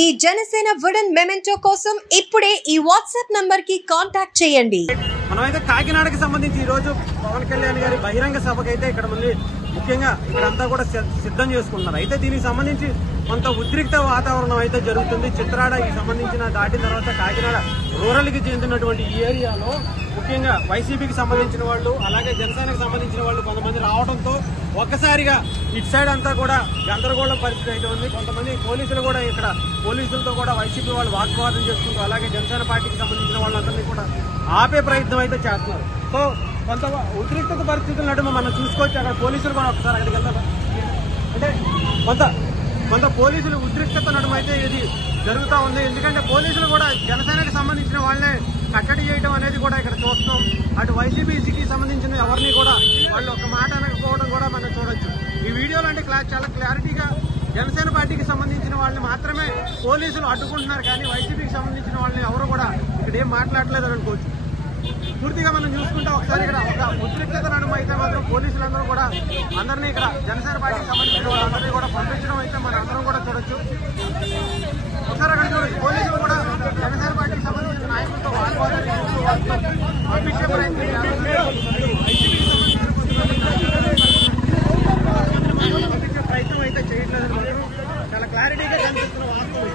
ఈ Janasena wooden memento కోసం ఇప్పుడే ఈ వాట్సాప్ నంబర్ కి కాంటాక్ట్ చేయండి. మనమైతే కాకినాడకి సంబంధించి ఈ రోజు పవన్ కళ్యాణ్ గారి బహిరంగ సభకి అయితే ఇక్కడ మళ్ళీ ముఖ్యంగా ఇక్కడంతా కూడా సిద్ధం చేసుకుంటున్నారు. అయితే దీనికి సంబంధించి కొంత ఉద్రిక్త వాతావరణం అయితే జరుగుతుంది. చిత్రాడ ఈ సంబంధించిన దాటిన తర్వాత కాకినాడ రూరల్ కి చెందినటువంటి ఈ ఏరియాలో ముఖ్యంగా వైసీపీకి సంబంధించిన వాళ్ళు అలాగే జనసేనకు సంబంధించిన వాళ్ళు కొంతమంది రావడంతో ఒక్కసారిగా ఇటు సైడ్ అంతా కూడా గందరగోళం పరిస్థితి అయితే ఉంది. కొంతమంది పోలీసులు కూడా ఇక్కడ పోలీసులతో కూడా వైసీపీ వాళ్ళు వాగ్వాదం చేసుకుంటూ అలాగే జనసేన పార్టీకి సంబంధించిన వాళ్ళందరినీ కూడా ఆపే ప్రయత్నం అయితే చేస్తున్నారు. సో కొంత ఉద్రిక్త పరిస్థితుల నడుమ మనం చూసుకోవచ్చు. అక్కడ పోలీసులు కూడా ఒకసారి అక్కడికి వెళ్తారు. అంటే కొంత పోలీసులు ఉద్రిక్తత నడుమ అయితే ఇది జరుగుతూ ఉంది. ఎందుకంటే పోలీసులు కూడా జనసేనకి సంబంధించిన వాళ్ళనే కట్టడి చేయడం అనేది కూడా ఇక్కడ చూస్తున్నాం. అటు వైసీపీకి సంబంధించిన ఎవరిని కూడా వాళ్ళు ఒక మాట అనకపోవడం కూడా మనం చూడొచ్చు. ఈ వీడియోలో అంటే చాలా క్లారిటీగా జనసేన పార్టీకి సంబంధించిన వాళ్ళని మాత్రమే పోలీసులు అడ్డుకుంటున్నారు, కానీ వైసీపీకి సంబంధించిన వాళ్ళని ఎవరు కూడా ఇక్కడ ఏం మాట్లాడలేదు అని అనుకోవచ్చు. పూర్తిగా మనం చూసుకుంటే ఒకసారి ఇక్కడ ఒక ఉద్రిక్తత నడుమ అయితే మాత్రం పోలీసులందరూ కూడా అందరినీ ఇక్కడ జనసేన పార్టీకి సంబంధించిన వాళ్ళందరినీ కూడా పంపించడం అయితే మనం అందరం కూడా చూడొచ్చు. ఒకసారి అక్కడ చూడొచ్చు పోలీసులు కూడా జనసేన పార్టీకి సంబంధించిన నాయకులతో పంపించే ప్రయత్నం అయితే చేయట్లేదు. చాలా క్లారిటీగా కనిపిస్తున్న వాస్తవం.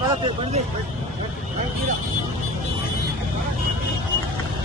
పద